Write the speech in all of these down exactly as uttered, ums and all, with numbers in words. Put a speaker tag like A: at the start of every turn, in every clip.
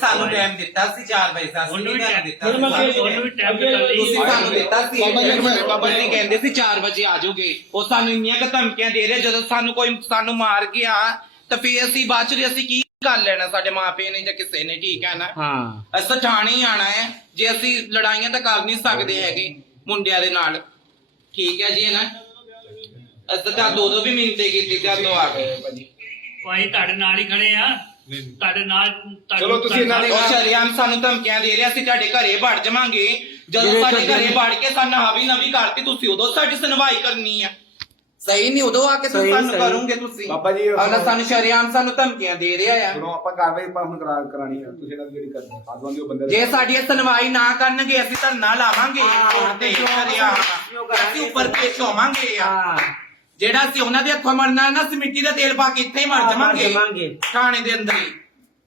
A: ਸਾਨੂੰ ਟਾਈਮ ਦਿੱਤਾ ਸੀ ਚਾਰ ਵਜੇ ਦਾ ਅਸੀਂ ਨਹੀਂ ਟਾਈਮ ਦਿੱਤਾ
B: ਉਹਨੂੰ ਵੀ ਟਾਈਮ
A: ਤੁਸੀਂ ਸਾਨੂੰ ਦਿੱਤਾ ਸੀ ਬਾਬਾ ਜੀ ਕਹਿੰਦੇ ਸੀ ਚਾਰ ਵਜੇ ਆ ਜਾਓਗੇ ਉਹ ਸਾਨੂੰ ਇੰਨੀਆਂ ਕੁ ਧਮਕੀਆਂ ਦੇ ਰਹੇ ਜਦੋਂ ਸਾਨੂੰ ਕੋਈ ਸਾਨੂੰ ਮਾਰ ਗਿਆ ਤਾਂ ਫੇਰ ਅਸੀਂ ਬਾਅਦ ਚ ਅਸੀਂ ਕੀ ਕਰ ਲੈਣਾ ਸਾਡੇ ਮਾਪੇ ਨੇ ਜਾਂ ਕਿਸੇ ਨੇ ਠੀਕ ਹੈ ਨਾ ਹਾਂ ਅਸੀਂ ਥਾਣੇ ਹੀ ਆਣਾ ਹੈ ਜੇ ਅਸੀਂ ਲੜਾਈਆਂ ਤਾਂ ਕਰ ਨਹੀਂ ਸਕਦੇ ਹੈਗੇ ਮੁੰਡਿਆਂ ਦੇ ਨਾਲ ਠੀਕ ਹੈ ਜੀ ਨਾ ਅਸੀਂ ਤਾਂ ਦੋ ਦੋ ਵੀ ਮਿੰਟੇ ਕੀਤੀ ਤੇ ਤੋਂ ਆ ਗਏ ਭਾਜੀ
B: ਭਾਈ ਤੁਹਾਡੇ ਨਾਲ ਹੀ ਖੜੇ ਆ ਤੁਹਾਡੇ ਨਾਲ
A: ਚਲੋ ਤੁਸੀਂ ਇਹਨਾਂ ਦੇ ਸ਼ਰਿਆਮ ਸਾਨੂੰ ਧਮਕੀਆਂ ਦੇ ਰਹੇ ਅਸੀਂ ਤੁਹਾਡੇ ਘਰੇ ਵੜ ਜਾਵਾਂਗੇ ਜਦੋਂ ਸਾਡੇ ਘਰੇ ਵੜ ਕੇ ਸਾਨੂੰ ਹਾਵੀ ਨਵੀਂ ਕਰਤੀ ਤੁਸੀਂ ਉਦੋਂ ਸਾਡੀ ਸੁਣਵਾਈ ਕਰਨੀ ਆ ਸਹੀ ਨਹੀਂ ਉਦੋਂ ਆ ਕੇ ਤੁਸੀਂ ਸਾਨੂੰ ਕਰੋਗੇ ਤੁਸੀਂ ਬਾਬਾ ਜੀ ਅਗਲਾ ਸਾਨੂੰ ਸ਼ਰਿਆਮ ਸਾਨੂੰ ਧਮਕੀਆਂ ਦੇ ਰਿਹਾ ਆ
C: ਸੁਣੋ ਆਪਾਂ ਕਾਰਵਾਈ ਆਪਾਂ ਹੁਣ ਕਰਾਣੀ ਆ ਤੁਸੀਂ ਇਹਨਾਂ ਦੀ ਜਿਹੜੀ ਕਰਦੇ ਆਦਵਾਂ ਦੇ ਉਹ ਬੰਦੇ
A: ਜੇ ਸਾਡੀ ਸੁਣਵਾਈ ਨਾ ਕਰਨਗੇ ਅਸੀਂ ਧਰਨਾ ਲਾਵਾਂਗੇ ਤੇ ਸ਼ਰਿਆਮ ਅਸੀਂ ਉੱਪਰ ਪੇਸ਼ ਹੋਵਾਂਗੇ ਆ ਜਿਹੜਾ ਅਸੀਂ ਉਹਨਾਂ ਦੇ ਹੱਥੋਂ ਮਰਨਾ ਨਾ ਅਸੀਂ ਮਿੱਟੀ ਦਾ ਤੇਲ ਪਾ ਕੇ ਇੱਥੇ ਹੀ ਮਰ ਜਾਵਾਂਗੇ ਥਾਣੇ ਦੇ ਅੰਦਰ ਹੀ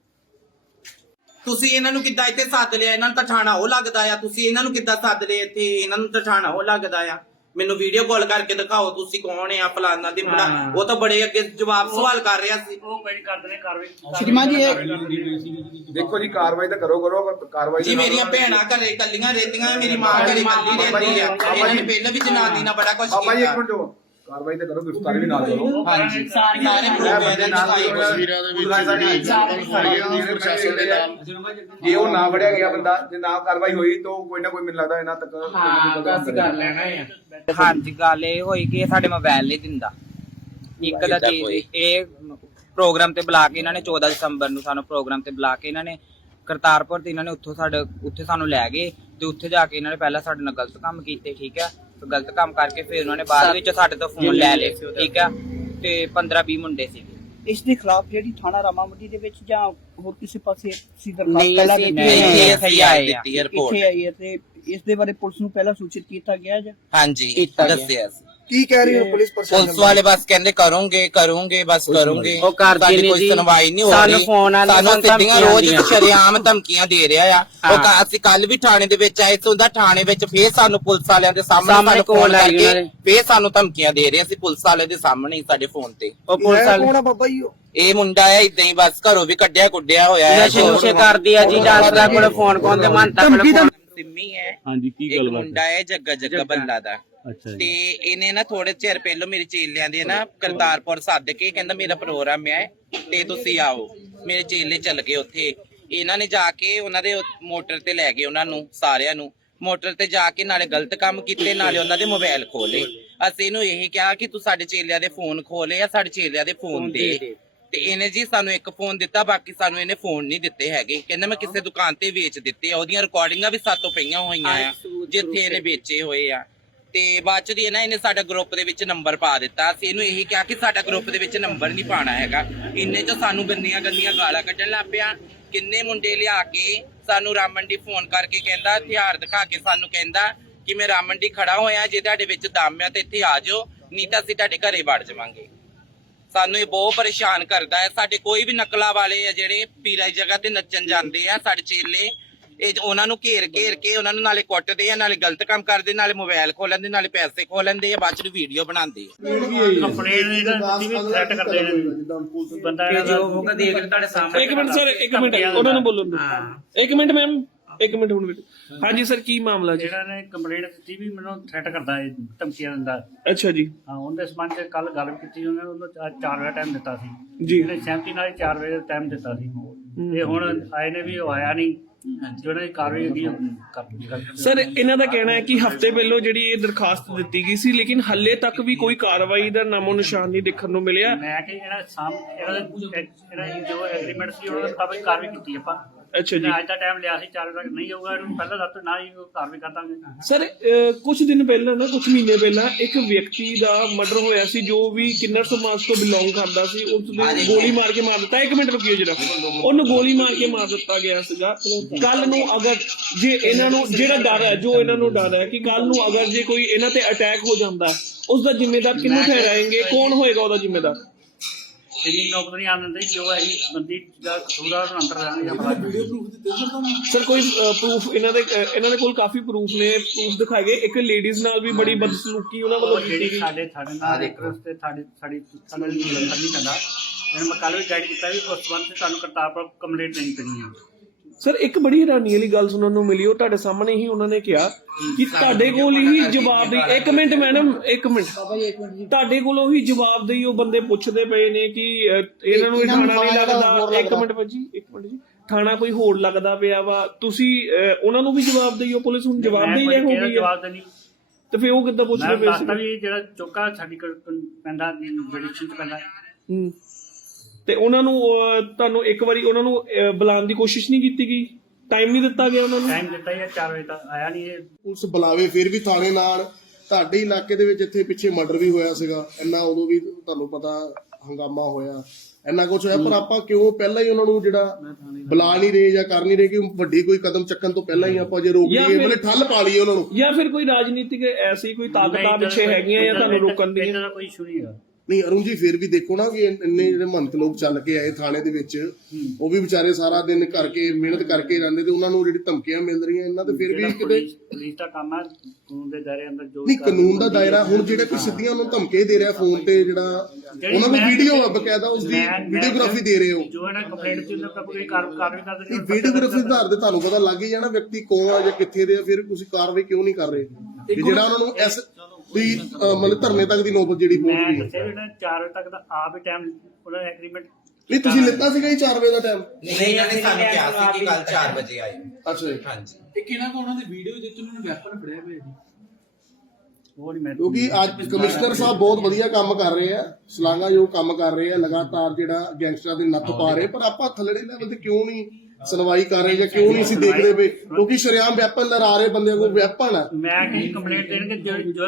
A: ਤੁਸੀਂ ਇਹਨਾਂ ਨੂੰ ਕਿੱਦਾਂ ਇੱਥੇ ਸੱਦ ਲਿਆ ਇਹਨਾਂ ਨੂੰ ਤਾਂ ਥਾਣਾ ਉਹ ਲੱਗਦਾ ਆ ਤੁਸੀਂ ਇਹਨਾਂ ਨੂੰ ਕਿੱਦਾਂ ਸੱਦ ਲਿਆ ਇੱਥੇ ਇਹਨਾਂ ਨੂੰ ਤਾਂ ਥਾਣਾ ਉਹ ਲੱਗਦਾ ਆ ਮੈਨੂੰ ਵੀਡੀਓ ਕਾਲ ਕਰਕੇ ਦਿਖਾਓ ਤੁਸੀਂ ਕੌਣ ਆ ਫਲਾਨਾ ਤੇ ਉਹ ਤਾਂ ਬੜੇ ਅੱਗੇ ਜਵਾਬ ਸਵਾਲ ਕਰ ਰਿਹਾ ਸੀ
B: ਉਹ ਕੋਈ ਕਰਦੇ ਨੇ ਕਾਰਵਾਈ
D: ਸ਼੍ਰੀਮਾਨ ਜੀ
C: ਦੇਖੋ ਜੀ ਕਾਰਵਾਈ ਤਾਂ ਕਰੋ ਕਰੋ ਕਾਰਵਾਈ
A: ਜੀ ਮੇਰੀਆਂ ਭੈਣਾਂ ਘਰੇ ਇਕੱਲੀਆਂ ਰਹਿੰਦੀਆਂ ਮੇਰੀ ਮਾਂ ਘਰੇ ਇਕੱਲੀ ਰਹਿੰਦੀ ਆ ਇਹਨਾਂ ਨੇ ਪਹਿਲਾਂ ਵੀ ਜਨਾਨੀ ਨਾਲ ਬੜਾ ਕੁਝ
C: ਬਾਬਾ ਜੀ ਇੱਕ
A: ਕੀਤਾ
C: ਮਿੰਟ ਜੋ ਕਾਰਵਾਈ ਤਾਂ ਕਰੋ ਗ੍ਰਿਫਤਾਰੀ ਵੀ ਨਾਲ ਕਰੋ
A: ਹਾਂਜੀ ਸਾਰੇ ਪ੍ਰੂਫ ਦੇ ਨਾਲ
C: ਜੇ ਉਹ ਨਾ ਵੜਿਆ ਗਿਆ ਬੰਦਾ ਜੇ ਨਾ ਕਾਰਵਾਈ ਹੋਈ ਤਾਂ ਕੋਈ ਨਾ ਕੋਈ ਮੈਨੂੰ ਲੱਗਦਾ ਇਹਨਾਂ ਤੱਕ
A: ਹਾਂ ਅਸੀਂ ਕਰ ਲੈਣਾ ਹੈ
E: ਹਾਂਜੀ ਗੱਲ ਇਹ ਹੋਈ ਕਿ ਸਾਡੇ ਮੋਬਾਈਲ ਨਹੀਂ ਦਿੰਦਾ ਇੱਕ ਦਾ ਚੀਜ਼ ਇਹ ਪ੍ਰੋਗਰਾਮ ਤੇ ਬੁਲਾ ਕੇ ਇਹਨਾਂ ਨੇ ਚੌਦਾਂ ਦਸੰਬਰ ਨੂੰ ਸਾਨੂੰ ਪ੍ਰੋਗਰਾਮ ਤੇ ਬੁਲਾ ਕੇ ਇਹਨਾਂ ਨੇ ਕਰਤਾਰਪੁਰ ਤੇ ਇਹਨਾਂ ਨੇ ਉੱਥੋਂ ਸਾਡੇ ਉੱਥੇ ਸਾਨੂੰ ਲੈ ਗਏ ਤੇ ਉੱਥੇ ਜਾ ਕੇ ਇਹਨਾਂ ਨੇ ਪਹਿਲਾਂ ਸਾਡੇ ਨਾਲ ਗਲਤ ਕੰਮ ਕੀਤੇ ਠੀਕ ਹੈ ਗਲਤ ਕੰਮ ਕਰਕੇ ਫਿਰ ਉਹਨਾਂ ਨੇ ਬਾਅਦ ਵਿੱਚ ਸਾਡੇ ਤੋਂ ਫੋਨ ਲੈ ਲਏ ਠੀਕ ਹੈ ਤੇ ਪੰਦਰਾਂ ਵੀਹ ਮੁੰਡੇ ਸੀਗੇ
D: ਇਸ ਦੇ ਖਿਲਾਫ ਜਿਹੜੀ ਥਾਣਾ ਰਾਮਾਮੰਡੀ ਦੇ ਵਿੱਚ ਜਾਂ ਹੋਰ ਕਿਸੇ ਪਾਸੇ ਸੀ
E: ਨਹੀਂ
D: ਦਰਖਾਸਤ
E: ਅਸੀਂ
D: ਪਹਿਲਾਂ
E: ਇੱਥੇ ਆਏ ਆ
D: ਇੱਥੇ ਆਈ ਹੈ ਤੇ ਇਸ ਦੇ ਬਾਰੇ ਪੁਲਿਸ ਨੂੰ ਪਹਿਲਾਂ ਸੂਚਿਤ ਕੀਤਾ ਗਿਆ ਜਾਂ
A: ਹਾਂਜੀ ਦੱਸਿਆ
C: ਕੀ ਕਹਿ ਰਹੀ ਹੋ ਪੁਲਿਸ ਪ੍ਰਸ਼ਾਸਨ
A: ਪੁਲਿਸ ਵਾਲੇ ਬਸ ਕਹਿੰਦੇ ਕਰੋਗੇ ਕਰੋਗੇ ਬਸ ਕਰੋਗੇ
E: ਉਹ ਕਰਦੇ ਨੇ
A: ਕੋਈ
E: ਜੀ
A: ਸੁਣਵਾਈ ਨਹੀਂ ਹੋ
E: ਸਾਨੂੰ
A: ਰਹੀ
E: ਫੋਨ ਆਉਂਦੇ
A: ਸਾਨੂੰ ਸਿੱਧੀਆਂ ਰੋਜ਼ ਸ਼ਰੇਆਮ ਧਮਕੀਆਂ ਦੇ ਰਿਹਾ ਆ
E: ਹਾਂ।
A: ਉਹ ਅਸੀਂ ਕੱਲ ਵੀ ਥਾਣੇ ਦੇ ਵਿੱਚ ਆਏ ਸੀ ਉਹਦਾ ਥਾਣੇ ਵਿੱਚ ਫੇਰ ਸਾਨੂੰ ਪੁਲਿਸ ਵਾਲਿਆਂ ਦੇ ਸਾਹਮਣੇ
E: ਸਾਹਮਣੇ
A: ਸਾਨੂੰ
E: ਕੋਲ
A: ਫੋਨ
E: ਆਈ ਉਹਨਾਂ
A: ਕਰਕੇ
E: ਦੇ।
A: ਫੇਰ ਸਾਨੂੰ ਧਮਕੀਆਂ ਦੇ ਰਹੇ ਸੀ ਪੁਲਿਸ ਵਾਲੇ ਦੇ ਸਾਹਮਣੇ ਹੀ ਸਾਡੇ ਫੋਨ ਤੇ
E: ਉਹ ਪੁਲਿਸ ਵਾਲੇ
C: ਕੌਣ ਆ ਬਾਬਾ ਜੀ
A: ਇਹ ਮੁੰਡਾ ਹੈ ਇਦਾਂ ਹੀ ਬਸ ਘਰੋਂ ਵੀ ਕੱਢਿਆ ਕੁੱਡਿਆ ਹੋਇਆ ਹੈ
E: ਨਸ਼ੇ ਨੁਸ਼ੇ ਕਰਦੀ ਆ ਜੀ ਡਾਕਟਰਾਂ ਕੋਲ ਫੋਨ ਕੋਲ ਤੇ ਮੰਨਤਾ ਕੋਲ ਫੋਨ
A: ਸਿੰਮੀ ਹੈ
F: ਹਾਂਜੀ ਕੀ
A: ਇੱਕ
F: ਗੱਲ
A: ਮੁੰਡਾ ਹੈ ਜੱਗਾ ਜੱਗਾ ਬੱਲਾ ਦਾ
F: ਅੱਛਾ
A: ਤੇ ਇਹਨੇ ਨਾ ਥੋੜੇ ਚਿਰ ਪਹਿਲਾਂ ਮੇਰੇ ਚੇਲਿਆਂ ਦੇ ਨਾ ਕਰਤਾਰਪੁਰ ਸੱਦ ਕੇ ਕਹਿੰਦਾ ਮੇਰਾ ਪ੍ਰੋਗਰਾਮ ਹੈ ਤੇ ਤੁਸੀਂ ਆਓ ਮੇਰੇ ਚੇਲੇ ਚੱਲ ਗਏ ਉੱਥੇ ਇਹਨਾਂ ਨੇ ਜਾ ਕੇ ਉਹਨਾਂ ਦੇ ਮੋਟਰ ਤੇ ਲੈ ਗਏ ਉਹਨਾਂ ਨੂੰ ਸਾਰਿਆਂ ਨੂੰ ਮੋਟਰ ਤੇ ਜਾ ਕੇ ਨਾਲੇ ਗਲਤ ਕੰਮ ਕੀਤੇ ਨਾਲੇ ਉਹਨਾਂ ਦੇ ਮੋਬਾਈਲ ਖੋਲੇ ਅਸੀਂ ਇਹਨੂੰ ਇਹ ਕਿਹਾ ਕਿ ਤੂੰ ਸਾਡੇ ਚੇਲਿਆਂ ਦੇ ਫੋਨ ਖੋਲੇ ਆ ਸਾਡੇ ਚੇਲਿਆਂ ਦੇ ਫੋਨ ਦੇ ਤੇ ਇਹਨੇ ਜੀ ਸਾਨੂੰ ਇੱਕ ਫੋਨ ਦਿੱਤਾ ਬਾਕੀ ਸਾਨੂੰ ਇਹਨੇ ਫੋਨ ਨਹੀਂ ਦਿੱਤੇ ਹੈਗੇ ਕਹਿੰਦਾ ਮੈਂ ਕਿਸੇ ਦੁਕਾਨ ਤੇ ਵੇਚ ਦਿੱਤੇ ਆ ਉਹਦੀਆਂ ਰਿਕਾਰਡਿੰਗਾਂ ਵੀ ਸਾਤੋਂ ਪਈਆਂ ਹੋਈਆਂ ਆ ਜਿੱਥੇ ਇਹਨੇ ਵੇਚੇ ਹੋਏ ਆ ਤੇ ਬਾਅਦ ਚ ਦੀ ਨਾ ਇਹਨੇ ਸਾਡਾ ਗਰੁੱਪ ਦੇ ਵਿੱਚ ਨੰਬਰ ਪਾ ਦਿੱਤਾ ਅਸੀਂ ਇਹਨੂੰ ਇਹੀ ਕਿਹਾ ਕਿ ਸਾਡਾ ਗਰੁੱਪ ਦੇ ਵਿੱਚ ਨੰਬਰ ਨਹੀਂ ਪਾਣਾ ਹੈਗਾ ਇੰਨੇ ਚ ਸਾਨੂੰ ਗੰਦੀਆਂ ਗੰਦੀਆਂ ਗਾਲਾਂ ਕੱਢਣ ਲੱਗ ਪਿਆ ਕਿੰਨੇ ਮੁੰਡੇ ਲਿਆ ਕੇ ਸਾਨੂੰ ਰਾਮਮੰਡੀ ਫੋਨ ਕਰਕੇ ਕਹਿੰਦਾ ਹਥਿਆਰ ਦਿਖਾ ਕੇ ਸਾਨੂੰ ਕਹਿੰਦਾ ਕਿ ਮੈਂ ਰਾਮਮੰਡੀ ਖੜਾ ਹੋਇਆ ਜੇ ਤੁਹਾਡੇ ਵਿੱਚ ਦਮ ਆ ਤੇ ਇੱਥੇ ਆ ਜਾਓ ਨਹੀਂ ਤਾਂ ਅਸੀਂ ਤੁਹਾਡੇ ਘਰੇ ਵੜ ਜਾਵਾਂਗੇ ਸਾਨੂੰ ਇਹ ਬਹੁਤ ਪਰੇਸ਼ਾਨ ਕਰਦਾ ਹੈ ਸਾਡੇ ਕੋਈ ਵੀ ਨਕਲਾਂ ਵਾਲੇ ਆ ਜਿਹੜੇ ਪੀਰਾਂ ਦੀ ਜਗ੍ਹਾ ਤੇ ਨੱਚਣ ਜਾਂਦੇ ਆ ਸਾਡੇ ਚੇਲੇ ਇਹ ਉਹਨਾਂ ਨੂੰ ਘੇਰ ਘੇਰ ਕੇ ਉਹਨਾਂ ਨੂੰ ਨਾਲੇ ਕੁੱਟਦੇ ਆ ਨਾਲੇ ਗਲਤ ਕੰਮ ਕਰਦੇ ਨਾਲੇ ਮੋਬਾਈਲ ਖੋਹ ਲੈਂਦੇ ਨਾਲੇ ਪੈਸੇ ਖੋਹ ਲੈਂਦੇ ਆ ਬਾਅਦ ਚ ਵੀਡੀਓ ਬਣਾਉਂਦੇ ਆ
B: ਕੰਪਲੇਂਟ ਇਹਦਾ ਵੀ ਥ੍ਰੈਟ ਕਰਦੇ ਨੇ ਬੰਦਾ
E: ਜੋ ਹੋਗਾ ਦੇਖ ਲੈ ਤੁਹਾਡੇ ਸਾਹਮਣੇ
F: ਇੱਕ ਮਿੰਟ ਸਰ ਇੱਕ ਮਿੰਟ ਉਹਨਾਂ ਨੂੰ ਬੋਲਣ ਦਿਓ ਇੱਕ ਮਿੰਟ ਮੈਮ ਇੱਕ ਮਿੰਟ ਹੁਣ ਹਾਂਜੀ ਸਰ ਕੀ ਮਾਮਲਾ ਜੀ
B: ਜਿਹੜਾ ਨੇ ਕੰਪਲੇਂਟ ਦਿੱਤੀ ਵੀ ਮੈਨੂੰ ਥ੍ਰੈਟ ਕਰਦਾ ਹੈ ਧਮਕੀਆਂ ਦਿੰਦਾ
F: ਅੱਛਾ ਜੀ
B: ਹਾਂ ਉਹਦੇ ਸੰਬੰਧ ਚ ਕੱਲ ਗੱਲ ਕੀਤੀ ਉਹਨੇ ਉਹਨੂੰ ਚਾਰ ਵਜੇ ਟਾਈਮ ਦਿੱਤਾ ਸੀ
F: ਜੀ
B: ਇਹਨੇ ਸਹਿਮਤੀ ਨਾਲ ਚਾਰ ਵਜੇ ਟਾਈਮ ਦਿੱਤਾ ਸੀ ਤੇ ਹੁਣ ਆਏ ਨੇ ਵੀ ਉਹ ਆਇਆ ਨਹੀਂ ਜਿਹੜਾ ਦੀ ਕਾਰਵਾਈ ਹੁੰਦੀ ਹੈ
F: ਸਰ ਇਹਨਾਂ ਦਾ ਕਹਿਣਾ ਹੈ ਕਿ ਹਫਤੇ ਪਹਿਲਾਂ ਜਿਹੜੀ ਇਹ ਦਰਖਾਸਤ ਦਿੱਤੀ ਗਈ ਸੀ ਲੇਕਿਨ ਹੱਲੇ ਤੱਕ ਵੀ ਕੋਈ ਕਾਰਵਾਈ ਦਾ ਨਾਮੋ ਨਿਸ਼ਾਨ ਨਹੀਂ ਦੇਖਣ ਨੂੰ ਮਿਲਿਆ
B: ਮੈਂ ਕਿ ਇਹਨਾਂ ਸਾਹਮ ਇਹਨਾਂ ਇਹਨਾਂ ਜੋ ਐਗਰੀਮੈਂਟ ਸੀ ਉਹਨਾਂ ਮੁਤਾਬਕ ਕਾਰਵਾਈ ਕੀਤੀ ਆਪਾਂ
F: ਅੱਛਾ ਜੀ
B: ਅੱਜ ਦਾ ਟਾਈਮ ਲਿਆ ਸੀ ਚਾਰ ਵਜੇ ਤੱਕ ਨਹੀਂ ਹੋਊਗਾ ਇਹਨੂੰ ਪਹਿਲਾਂ ਦੱਸ ਨਾ ਹੀ ਕਾਰਵਾਈ ਕਰ ਦਾਂਗੇ
F: ਸਰ ਕੁਝ ਦਿਨ ਪਹਿਲਾਂ ਨਾ ਕੁਝ ਮਹੀਨੇ ਪਹਿਲਾਂ ਇੱਕ ਵਿਅਕਤੀ ਦਾ ਮਰਡਰ ਹੋਇਆ ਸੀ ਜੋ ਵੀ ਕਿੰਨਰ ਸਮਾਜ ਤੋਂ ਬਿਲੋਂਗ ਕਰਦਾ ਸੀ ਉਸ ਨੂੰ ਗੋਲੀ ਮਾਰ ਕੇ ਮਾਰ ਦਿੱਤਾ ਇੱਕ ਮਿੰਟ ਰੁਕਿਓ ਜਰਾ ਉਹਨੂੰ ਗੋਲੀ ਮਾਰ ਕੇ ਮਾਰ ਦਿੱਤਾ ਗਿਆ ਸੀਗਾ ਕੱਲ ਨੂੰ ਅਗਰ ਜੇ ਇਹਨਾਂ ਨੂੰ ਜਿਹੜਾ ਡਰ ਹੈ ਜੋ ਇਹਨਾਂ ਨੂੰ ਡਰ ਹੈ ਕਿ ਕੱਲ ਨੂੰ ਅਗਰ ਜੇ ਕੋਈ ਇਹਨਾਂ ਤੇ ਅਟੈਕ ਹੋ ਜਾਂਦਾ ਉਸ ਦਾ ਜ਼ਿੰਮੇਦਾਰ ਕਿਹਨੂੰ ਠਹਿਰਾਏਂਗੇ ਕੌਣ ਹੋਏਗਾ ਉਹਦਾ ਜ਼ਿੰਮੇਦਾਰ
B: ਇੰਨੀ ਨੌਕਰੀ ਆਣ ਦਿੰਦੇ ਜੋ ਹੈ ਬੰਦੀ ਦਾ ਕਸੂਰਾ ਅੰਦਰ ਰਹਿਣਗੇ
F: ਸਰ ਕੋਈ ਪ੍ਰੂਫ ਇਹਨਾਂ ਦੇ ਇਹਨਾਂ ਦੇ ਕੋਲ ਕਾਫੀ ਪ੍ਰੂਫ ਨੇ ਪ੍ਰੂਫ ਦਿਖਾਏ ਗਏ ਇੱਕ ਲੇਡੀਜ਼ ਨਾਲ ਵੀ ਬੜੀ ਬਦਸਲੂਕੀ ਉਹਨਾਂ ਵੱਲੋਂ ਕੀਤੀ ਗਈ
B: ਸਾਡੇ ਸਾਡੇ ਨਾਲ ਇੱਕ ਰਸਤੇ ਸਾਡੀ ਸਾਡੀ ਸਾਡਾ ਨਹੀਂ ਪੈਂਦਾ ਇਹਨੂੰ ਮੈਂ ਕੱਲ ਵੀ ਗਾਈਡ ਕੀਤਾ ਵੀ ਉਸ ਸੰਬੰਧ ਤੇ ਤੁਹਾਨੂੰ ਕਰਤਾਰਪੁਰ ਕੰਪਲੀਟ ਨਹੀਂ ਕਰਨੀ ਹੈ
F: ਸਰ ਇੱਕ ਬੜੀ ਹੈਰਾਨੀ ਵਾਲੀ ਗੱਲ ਸੁਣਨ ਨੂੰ ਮਿਲੀ, ਉਹ ਤੁਹਾਡੇ ਸਾਹਮਣੇ ਹੀ ਉਹਨਾਂ ਨੇ ਕਿਹਾ ਕਿ ਤੁਹਾਡੇ ਕੋਲ ਹੀ ਜਵਾਬ ਦੇ ਇੱਕ ਮਿੰਟ ਮੈਡਮ ਇੱਕ ਮਿੰਟ ਤੁਹਾਡੇ ਕੋਲੋਂ ਹੀ ਜਵਾਬ ਦੇਈ ਉਹ ਬੰਦੇ ਪੁੱਛਦੇ ਪਏ ਨੇ ਕਿ ਅਹ, ਇਹਨਾਂ ਨੂੰ ਇਹ ਥਾਣਾ ਨਹੀਂ ਲੱਗਦਾ। ਇੱਕ ਮਿੰਟ ਭਾਜੀ ਇੱਕ ਮਿੰਟ ਜੀ, ਥਾਣਾ ਕੋਈ ਹੋਰ ਲੱਗਦਾ ਪਿਆ ਵਾ, ਤੁਸੀਂ ਅਹ, ਉਹਨਾਂ ਨੂੰ ਵੀ ਜਵਾਬ ਦੇਈਓ, ਪੁਲਿਸ ਹੁਣ ਜਵਾਬ ਦੇਈ ਹੈ ਹੋ ਗਈ
B: ਜਵਾਬ
F: ਹੈ
B: ਦੇਣੀ
F: ਤੇ ਫਿਰ ਉਹ ਕਿੱਦਾਂ ਪੁੱਛ
B: ਮੈਂ
F: ਰਹੇ ਪਏ
B: ਦੱਸਦਾ
F: ਸੀ?
B: ਵੀ ਜਿਹੜਾ ਚੌਕਾ ਸਾਡੀ ਕੋਲ ਪੈਂਦਾ ਜੁਡੀਸ਼ੀਅਲ ਚ ਪੈਂਦਾ
F: ਹੂੰ ਤੇ ਉਹਨਾਂ ਨੂੰ ਅਹ, ਤੁਹਾਨੂੰ ਇੱਕ ਵਾਰੀ ਉਹਨਾਂ ਨੂੰ ਅਹ, ਬੁਲਾਉਣ ਦੀ ਕੋਸ਼ਿਸ਼ ਨਹੀਂ ਕੀਤੀ ਗਈ, ਟਾਈਮ ਨਹੀਂ ਦਿੱਤਾ ਗਿਆ ਉਹਨਾਂ ਨੂੰ?
B: ਟਾਈਮ ਦਿੱਤਾ ਹੀ ਚਾਰ ਵਜੇ ਤੱਕ ਆਇਆ ਨਹੀਂ ਇਹ
G: ਪੁਲਿਸ ਬੁਲਾਵੇ ਫਿਰ ਵੀ ਥਾਣੇ ਨਾਲ। ਤੁਹਾਡੇ ਇਲਾਕੇ ਦੇ ਵਿੱਚ ਇੱਥੇ ਪਿੱਛੇ ਮਰਡਰ ਵੀ ਹੋਇਆ ਸੀਗਾ, ਇੰਨਾ ਉਦੋਂ ਵੀ ਤੁਹਾਨੂੰ ਪਤਾ ਹੰਗਾਮਾ ਹੋਇਆ, ਇੰਨਾ ਕੁਝ ਹੋਇਆ, ਪਰ ਆਪਾਂ ਕਿਉਂ ਪਹਿਲਾਂ ਹੀ ਉਹਨਾਂ ਨੂੰ ਜਿਹੜਾ ਬੁਲਾ ਨਹੀਂ ਰਹੇ ਜਾਂ ਕਰ ਨਹੀਂ ਰਹੇ ਕਿ ਵੱਡੀ ਕੋਈ ਕਦਮ ਚੱਕਣ ਤੋਂ ਪਹਿਲਾਂ ਹੀ ਆਪਾਂ ਜੇ ਰੋਕ ਲਈਏ, ਮਤਲਬ ਠੱਲ ਪਾ ਲਈਏ ਉਹਨਾਂ ਨੂੰ?
F: ਜਾਂ ਫਿਰ ਕੋਈ ਰਾਜਨੀਤਿਕ ਐਸੀ ਕੋਈ ਤਾਕਤਾਂ ਪਿੱਛੇ ਹੈਗੀਆਂ ਜਾਂ ਤੁਹਾਨੂੰ ਰੋਕਣ ਦੀਆਂ?
B: ਇਹਦਾ ਕੋਈ ਇਸ਼ੂ ਨਹੀਂ ਹੈਗਾ।
G: ਨਹੀਂ ਅਰੁਣ ਜੀ, ਫਿਰ ਵੀ ਦੇਖੋ ਨਾ ਕਿ ਇੰਨੇ ਜਿਹੜੇ ਮਹੰਤ ਲੋਕ ਚੱਲ ਕੇ ਆਏ ਥਾਣੇ ਦੇ ਵਿੱਚ, ਉਹ ਵੀ ਵਿਚਾਰੇ ਸਾਰਾ ਦਿਨ ਕਰਕੇ ਮਿਹਨਤ ਕਰਕੇ ਰਹਿੰਦੇ ਤੇ ਉਹਨਾਂ ਨੂੰ ਜਿਹੜੀ ਧਮਕੀਆਂ ਮਿਲ ਰਹੀਆਂ ਇਹਨਾਂ ਤੇ ਫਿਰ ਵੀ ਕਿਤੇ
B: ਪੁਲਿਸ ਦਾ ਕੰਮ ਹੈ ਕਾਨੂੰਨ ਦੇ ਦਾਇਰੇ ਅੰਦਰ ਜੋ
G: ਨਹੀਂ, ਕਾਨੂੰਨ ਦਾ ਦਾਇਰਾ ਹੁਣ ਜਿਹੜਾ ਕੋਈ ਸਿੱਧੀਆਂ ਉਹਨੂੰ ਧਮਕੇ ਦੇ ਰਿਹਾ ਫੋਨ ਤੇ, ਜਿਹੜਾ ਉਹਨਾਂ ਨੂੰ ਵੀਡੀਓ ਹੈ ਬਕਾਇਦਾ ਉਸਦੀ ਵੀਡੀਓਗ੍ਰਾਫੀ ਦੇ ਰਹੇ ਹੋ,
B: ਜੋ ਇਹਨਾਂ ਕੰਪਲੇਂਟ ਚ ਉਹਨਾਂ ਕੋਈ ਕਾਰਵਾਈ ਕਰ
G: ਨਹੀਂ ਵੀਡੀਓਗ੍ਰਾਫੀ ਦੇ ਆਧਾਰ ਤੇ ਤੁਹਾਨੂੰ ਪਤਾ ਲੱਗ ਹੀ ਜਾਣਾ ਵਿਅਕਤੀ ਕੌਣ ਆ ਜਾਂ ਕਿੱਥੇ ਦੇ ਆ, ਫਿਰ ਤੁਸੀਂ ਕਾਰਵਾਈ ਕਿਉਂ ਨਹੀਂ ਕਰ ਰਹੇ? ਵੀ ਜਿਹੜਾ ਉਹਨਾਂ ਨੂੰ ਐਸ ਵੀ ਮਤਲਬ ਧਰਨੇ ਤੱਕ ਦੀ ਨੌਬਤ ਜਿਹੜੀ ਪਹੁੰਚ
B: ਮੈਂ
G: ਗਈ ਹੈ।
B: ਦੱਸਿਆ ਵੀ ਇਹਨਾਂ ਚਾਰ ਵਜੇ ਤੱਕ ਦਾ ਆਪ ਹੀ ਟਾਈਮ ਉਹਨਾਂ ਨੇ ਐਗਰੀਮੈਂਟ
G: ਨਹੀਂ ਤੁਸੀਂ ਲਿੱਤਾ ਸੀਗਾ ਜੀ ਚਾਰ ਵਜੇ ਦਾ ਟਾਈਮ?
A: ਨਹੀਂ ਇਹਨਾਂ ਨੇ ਸਾਨੂੰ ਕਿਹਾ ਸੀ ਕਿ ਕੱਲ ਚਾਰ ਵਜੇ ਆਏ।
G: ਅੱਛਾ ਜੀ।
A: ਹਾਂਜੀ
H: ਇੱਕ ਇਹਨਾਂ ਕੋਲ ਉਹਨਾਂ ਦੀ ਵੀਡੀਓ ਜਿੱਥੇ ਉਹਨਾਂ ਨੇ ਵੈਪਨ ਫੜਿਆ ਹੋਇਆ ਜੀ।
B: ਉਹ ਨਹੀਂ ਮੈਂ
G: ਕਿਉਂਕਿ ਅੱਜ ਕਮਿਸ਼ਨਰ ਸਾਹਿਬ ਬਹੁਤ ਵਧੀਆ ਕੰਮ ਕਰ ਰਹੇ ਆ, ਸ਼ਲਾਘਾਯੋਗ ਕੰਮ ਕਰ ਰਹੇ ਆ, ਲਗਾਤਾਰ ਜਿਹੜਾ ਗੈਂਗਸਟਰਾਂ ਦੀ ਨੱਥ ਪਾ ਰਹੇ, ਪਰ ਆਪਾਂ ਥੱਲੜੇ ਲੈਵਲ ਤੇ ਕਿਉਂ ਨਹੀਂ ਸੁਣਵਾਈ ਕਰ ਰਹੇ ਜਾਂ ਕਿਉਂ ਨਹੀਂ ਅਸੀਂ ਦੇਖਦੇ ਪਏ? ਕਿਉਂਕਿ ਸ਼ਰੇਆਮ ਵੈਪਨ ਲਹਿਰਾ ਰਹੇ ਬੰਦਿਆਂ ਕੋਲ ਵੈਪਨ ਹੈ।
B: ਮੈਂ ਕਿ ਕੰਪਲੇਂਟ ਦੇਣਗੇ ਜੋ